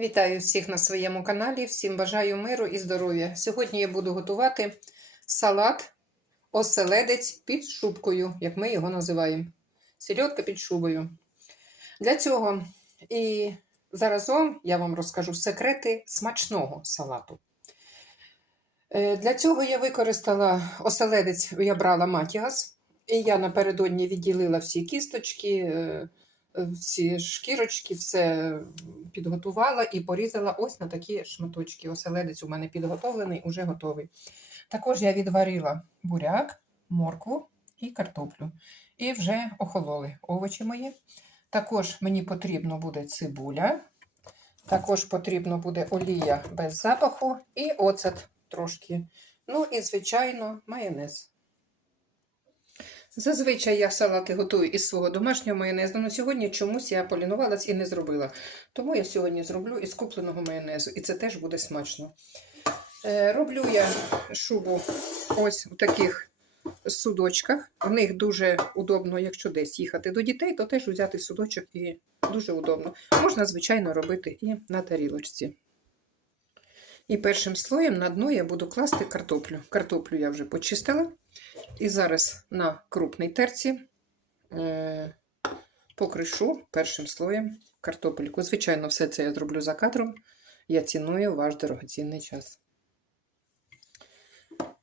Вітаю всіх на своєму каналі. Всім бажаю миру і здоров'я. Сьогодні я буду готувати салат оселедець під шубкою, як ми його називаємо. Сільотка під шубою. Для цього і заразом я вам розкажу секрети смачного салату. Е, Для цього я використала оселедець, я брала матіас, і я напередодні відділила всі кісточки. Всі шкірочки, все підготувала і порізала ось на такі шматочки. Оселедець у мене підготовлений, уже готовий. Також я відварила буряк, моркву і картоплю. І вже охололи овочі мої. Також мені потрібно буде цибуля, також потрібно буде олія без запаху і оцет трошки. Ну і, звичайно, майонез. Зазвичай я салати готую із свого домашнього майонезу, але сьогодні чомусь я полінувалась і не зробила. Тому я сьогодні зроблю із купленого майонезу, і це теж буде смачно. Е, роблю я шубу ось в таких судочках. В них дуже удобно, якщо десь їхати до дітей, то теж взяти судочок і дуже удобно. Можна, звичайно, робити і на тарілочці. І першим слоєм на дно я буду класти картоплю. Картоплю я вже почистила. І зараз на крупній терці е, покришу першим слоєм картопельку. Звичайно, все це я зроблю за кадром. Я ціную ваш дорогоцінний час.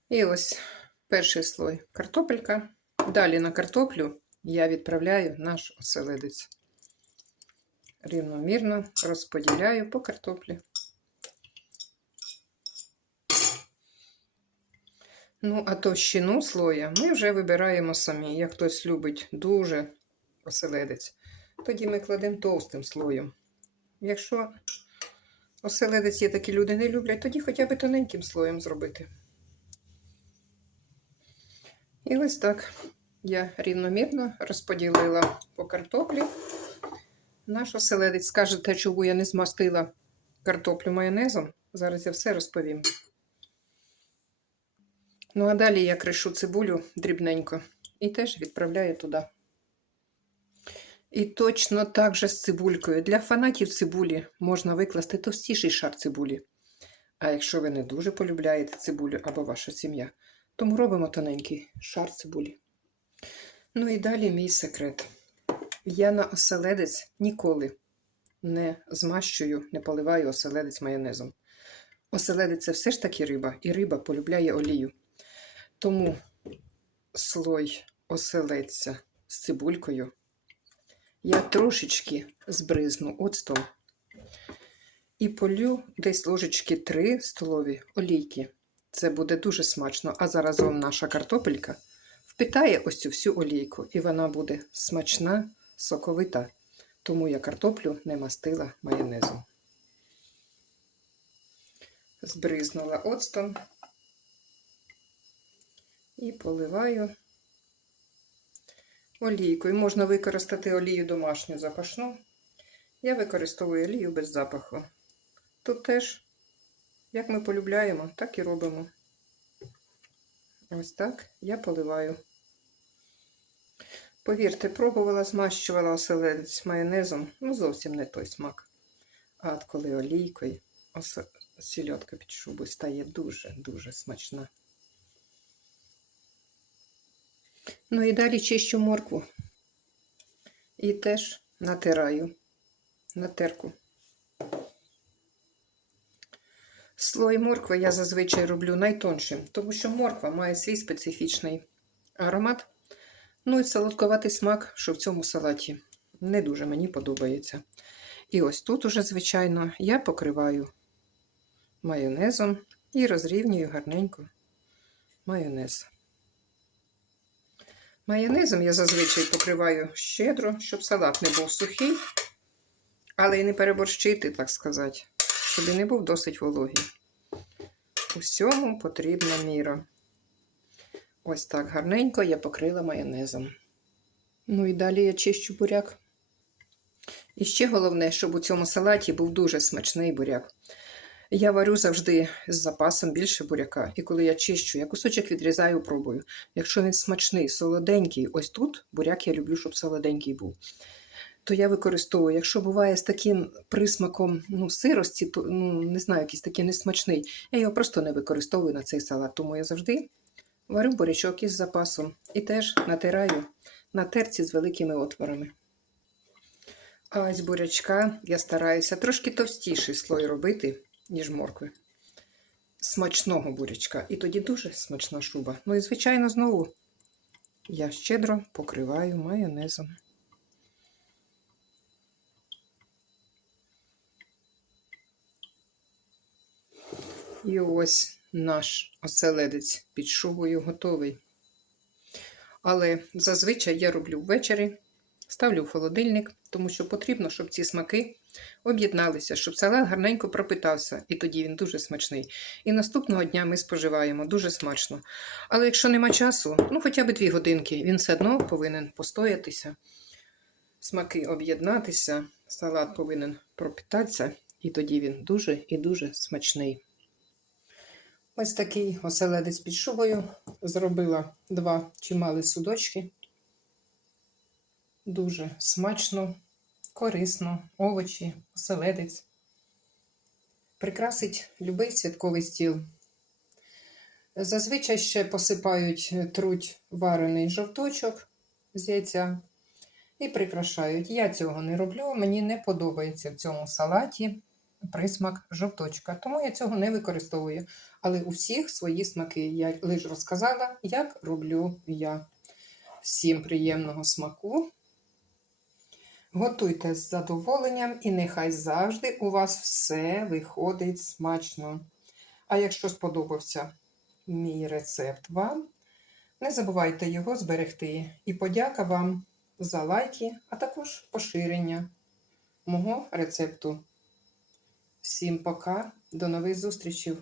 І ось перший слой картопелька. Далі на картоплю я відправляю наш оселедець. Рівномірно розподіляю по картоплі. Ну, а товщину слоя ми вже вибираємо самі. Як хтось любить дуже оселедець, тоді ми кладемо товстим слоєм. Якщо оселедець є такі люди не люблять, тоді хоча б тоненьким слоєм зробити. І ось так я рівномірно розподілила по картоплі. Наш оселедець, скажете, чому я не змастила картоплю майонезом. Зараз я все розповім. Ну, а далі я кришу цибулю дрібненько і теж відправляю туди. І точно так же з цибулькою. Для фанатів цибулі можна викласти товстіший шар цибулі. А якщо ви не дуже полюбляєте цибулю або ваша сім'я, тому робимо тоненький шар цибулі. Ну і далі мій секрет. Я на оселедець ніколи не змащую, не поливаю оселедець майонезом. Оселедець це все ж таки риба, і риба полюбляє олію. Тому слой оселедця з цибулькою я трошечки збризну оцтом і полю десь ложечки 3 столові олійки. Це буде дуже смачно, а заразом наша картопелька впитає ось цю всю олійку, і вона буде смачна, соковита. Тому я картоплю не мастила майонезом. Збризнула оцтом і поливаю олійкою. Можна використати олію домашню запашну. Я використовую олію без запаху. Тут теж, як ми полюбляємо, так і робимо. Ось так я поливаю. Повірте, пробувала, змащувала оселедець майонезом, ну зовсім не той смак. А от коли олійкою, сільотка під шубою стає дуже-дуже смачна. Ну і далі чищу моркву. І теж натираю на терку. Слой моркви я зазвичай роблю найтоншим, тому що морква має свій специфічний аромат. Ну і солодковатий смак, що в цьому салаті не дуже мені подобається. І ось тут уже, звичайно, я покриваю майонезом і розрівнюю гарненько майонез. Майонезом я зазвичай покриваю щедро, щоб салат не був сухий, але й не переборщити, так сказати, щоб і не був досить вологий. Усьому потрібна міра. Ось так гарненько я покрила майонезом. Ну і далі я чищу буряк. І ще головне, щоб у цьому салаті був дуже смачний буряк. Я варю завжди з запасом більше буряка. І коли я чищу, я кусочок відрізаю, пробую. Якщо він смачний, солоденький, ось тут буряк я люблю, щоб солоденький був. то я використовую. Якщо буває з таким присмаком ну, сирості, то ну, не знаю, якийсь такий несмачний, я його просто не використовую на цей салат. Тому я завжди варю бурячок із запасом і теж натираю на терці з великими отворами. А з бурячка я стараюся трошки товстіший слой робити, ніж моркви. Смачного бурячка. І тоді дуже смачна шуба. Ну і, звичайно, знову я щедро покриваю майонезом. І ось наш оселедець під шубою готовий. Але зазвичай я роблю ввечері, ставлю в холодильник, тому що потрібно, щоб ці смаки об'єдналися, щоб салат гарненько пропитався, і тоді він дуже смачний. І наступного дня ми споживаємо дуже смачно. Але якщо нема часу, ну хоча б дві годинки, він все одно повинен постоятися, смаки об'єднатися, салат повинен пропитатися, і тоді він дуже і дуже смачний. Ось такий оселедець під шубою. Зробила два чималі судочки. Дуже смачно, корисно, овочі, оселедець. Прикрасить любий святковий стіл. Зазвичай ще посипають труть варений жовточок з яйця і прикрашають. Я цього не роблю, мені не подобається в цьому салаті присмак жовточка, тому я цього не використовую. Але у всіх свої смаки. Я лише розказала, як роблю я. Всім приємного смаку. Готуйте з задоволенням, і нехай завжди у вас все виходить смачно. А якщо сподобався мій рецепт вам, не забувайте його зберегти. І подяка вам за лайки, а також поширення мого рецепту. Всім пока, до нових зустрічей!